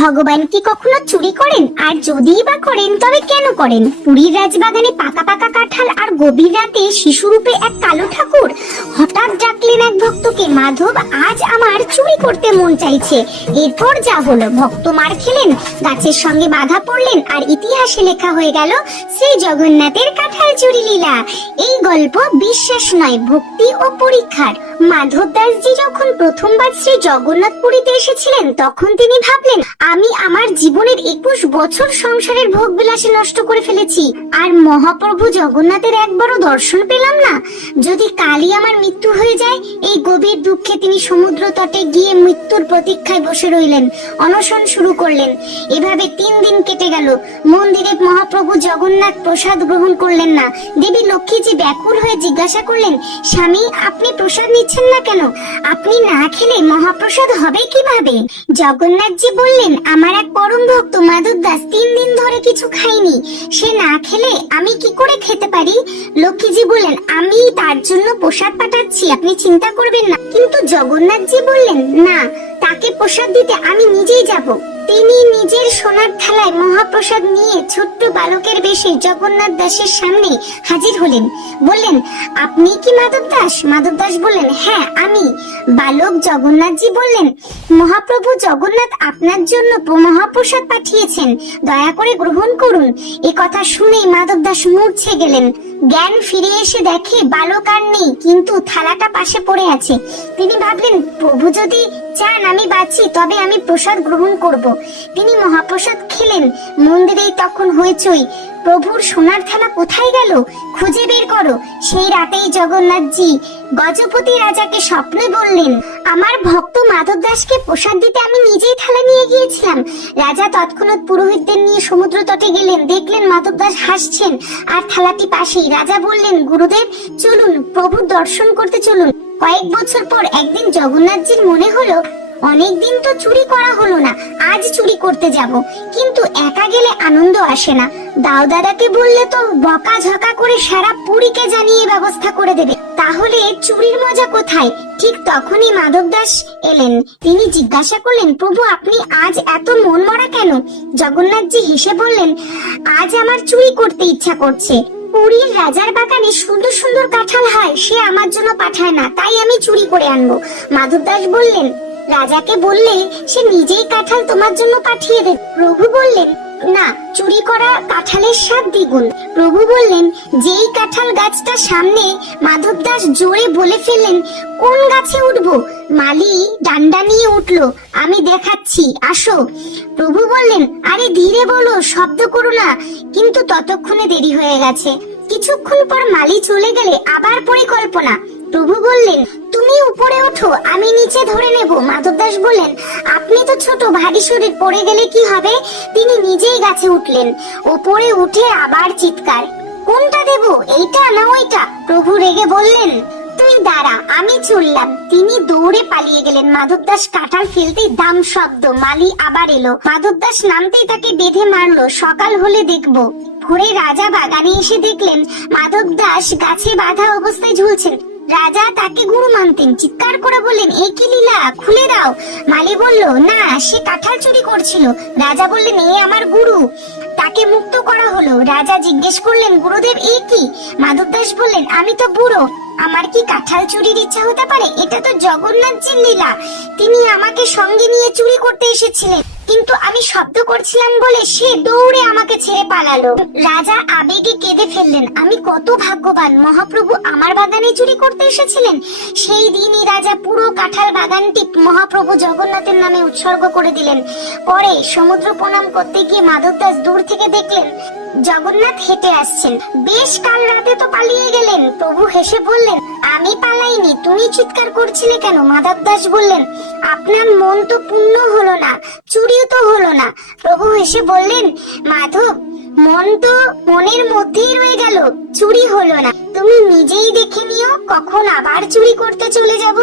ভগবান কি কখনো চুরি করেন? আর যদিই বা করেন তবে কেন করেন? পুরীর রাজবাগানে পাকা পাকা কাঁঠাল আর গভীর রাতে শিশুরূপে এক কালো ঠাকুর হঠাৎ ডাকলেন এক ভক্তকে, মাধব আজ আমার চুরি করতে মন চাইছে। এরপর যা হলো, ভক্ত মার খেলেন, গাছের সঙ্গে বাধা পড়লেন, আর ইতিহাসে লেখা হয়ে গেল শ্রী জগন্নাথের কাঁঠাল চুরি লীলা। এই গল্প বিশ্বাস নয়, ভক্তি ও পরীক্ষার। মাধব দাসজি যখন প্রথমবার শ্রী জগন্নাথ পুরীতে এসেছিলেন তখন তিনি ভাবলেন, আমি আমার জীবনের 21 বছর সংসারের ভোগ বিলাসে নষ্ট করে ফেলেছি, আর মহাপ্রভু জগন্নাথের একবারও দর্শন পেলাম না। যদি কালই আমার মৃত্যু হয়ে যায়। এই গভীর দুঃখে তিনি সমুদ্র তটে গিয়ে মৃত্যুর প্রতীক্ষায় বসে রইলেন, অনশন শুরু করলেন। এভাবে 3 দিন কেটে গেল। মন্দিরে মহাপ্রভু জগন্নাথ প্রসাদ গ্রহণ করলেন না। দেবী লক্ষ্মীজি ব্যাকুল হয়ে জিজ্ঞাসা করলেন, স্বামী আপনি প্রসাদ নিচ্ছেন না কেন? আপনি না খেলে মহাপ্রসাদ হবে কিভাবে? জগন্নাথজি বললেন, আমার এক পরম ভক্ত মাধব দাস 3 দিন ধরে কিছু খায়নি, সে না খেলে আমি কি করে খেতে পারি? লক্ষ্মীজি বললেন, আমি তার জন্য প্রসাদ পাঠাচ্ছি, আপনি চিন্তা করবেন না। কিন্তু জগন্নাথজি বললেন, না, তাকে প্রসাদ দিতে আমি নিজেই যাব। তিনি নিজের সোনার থালায় মহাপ্রসাদ নিয়ে ছোট্ট বালকের বেশে জগন্নাথ দাসের সামনে হাজির হলেন। বললেন, আপনি কি মাধব দাস? মাধব দাস বললেন, হ্যাঁ আমি। বালক জগন্নাথজি বললেন, মহাপ্রভু জগন্নাথ আপনার জন্য মহাপ্রসাদ পাঠিয়েছেন, দয়া করে গ্রহণ করুন। এ কথা শুনেই মাধব দাস মূর্ছে গেলেন। জ্ঞান ফিরে এসে দেখে বালক আর নেই, কিন্তু থালাটা পাশে পড়ে আছে। তিনি ভাবলেন, প্রভু যদি চান আমি বাঁচি তবে আমি প্রসাদ গ্রহণ করব। তিনি মহাপ্রসাদ খেলেন। মন্দিরেই তখন হইচই, প্রভুর সোনার থালা কোথায় গেল? খুঁজে বের করো। সেই রাতেই জগন্নাথজি গজপতি রাজাকে স্বপ্নে বললেন, আমার ভক্ত মাধব দাসকে প্রসাদ দিতে আমি নিজেই থালা নিয়ে গিয়েছিলাম। রাজা তৎক্ষণাৎ পুরোহিতদের নিয়ে সমুদ্র তটে গেলেন, দেখলেন মাধব দাস হাসছেন আর থালাটি পাশেই। রাজা বললেন, গুরুদেব চলুন, প্রভুর দর্শন করতে চলুন। কয়েক বছর পর একদিন জগন্নাথজির মনে হলো, অনেকদিন তো চুরি করা হলো না, আজ চুরি করতে যাব। কিন্তু একা গেলে আনন্দ আসে না। দাও দাদাকে বললে তো বকা ঝকা করে সারা পুরীকে জানিয়ে ব্যবস্থা করে দেবে, তাহলে চুরির মজা কোথায়? ঠিক তখনই মাধব দাস এলেন। তিনি জিজ্ঞাসা করলেন, প্রভু আপনি আজ এত মন মরা কেন? জগন্নাথজি হেসে বললেন, আজ আমার চুরি করতে ইচ্ছা করছে। পুরীর রাজার বাগানে সুন্দর সুন্দর কাঁঠাল হয়, সে আমার জন্য পাঠায় না, তাই আমি চুরি করে আনবো। মাধব দাস বললেন, রাজাকে বললে সে নিজেই কাঁঠাল তোমার জন্য পাঠিয়ে দেবে। প্রভু বললেন, না, চুরি করা কাঁঠালের স্বাদ দ্বিগুণ। প্রভু বললেন, যেই কাঁঠাল গাছটা সামনে। মাধব দাস জোরে বলে ফেললেন, কোন গাছে উঠবো? মালি ডান্ডা নিয়ে উঠলো, আমি দেখাচ্ছি, আসো। প্রভু বললেন, আরে ধীরে বলো, শব্দ করো না। কিন্তু ততক্ষণে দেরি হয়ে গেছে। কিছুক্ষণ পর মালি চলে গেলে আবার পরিকল্পনা। প্রভু বললেন, তুমি উপরে ওঠো, আমি নিচে ধরে নেব। মাধব দাস বললেন, আপনি তো ছোট, ভারী শরীর, পড়ে গেলে কি হবে? তিনি নিজেই গাছে উঠলেন। ওপরে উঠে আবার চিৎকার, কোনটা দেব, এইটা না ওইটা? প্রভু রেগে বললেন, তুই দাঁড়া, আমি চললাম। তিনি দৌড়ে পালিয়ে গেলেন। মাধব দাস কাঁঠাল ফেলতেই দাম শব্দ। মালি আবার এলো। মাধব দাস নামতেই তাকে বেঁধে মারলো। সকাল হলে দেখবো। ভোরে রাজা বাগানে এসে দেখলেন মাধব দাস গাছে বাঁধা অবস্থায় ঝুলছেন। রাজা তাকে গুরু মানতেন। চিৎকার করে বললেন, এ কি লীলা, খুলে দাও। মালি বলল, না, সে কাঁঠাল চুরি করছিল। রাজা বললেন, এ আমার গুরু, তাকে মুক্ত করা হলো। রাজা জিজ্ঞেস করলেন, গুরুদেব এ কি? মাধব দাস বললেন, আমি তো বুড়ো, আমার কি কাঁঠাল চুরির ইচ্ছা হতে পারে? এটা তো জগন্নাথজির লীলা। তিনি আমাকে সঙ্গে নিয়ে চুরি করতে এসেছিলেন, কিন্তু আমি শব্দ করছিলাম বলে সে দৌড়ে আমাকে ছেড়ে পালালো। রাজা আবেগে কেঁদে ফেললেন, আমি কত ভাগ্যবান, মহাপ্রভু আমার বাগানে চুরি করতে এসেছিলেন। সেই দিনই রাজা পুরো কাঁঠাল বাগানটি মহাপ্রভু জগন্নাথের নামে উৎসর্গ করে দিলেন। পরে সমুদ্র প্রণাম করতে গিয়ে মাধব দাস দূর থেকে দেখলেন জগন্নাথ হেঁটে আসছেন। বেশ, কাল রাতে তো পালিয়ে গেলেন। প্রভু হেসে বললেন, আমি পালাইনি, তুমি চিৎকার করছিলে কেন? মাধব দাস বললেন, আপনার মন তো পূর্ণ হলো না, চুরিও তো হলো না। প্রভু হেসে বললেন, মাধব, মন তো মনের মধ্যেই রয়ে গেল, চুরি হলো না। তুমি নিজেই দেখে নিও কখন আবার চুরি করতে চলে যাব।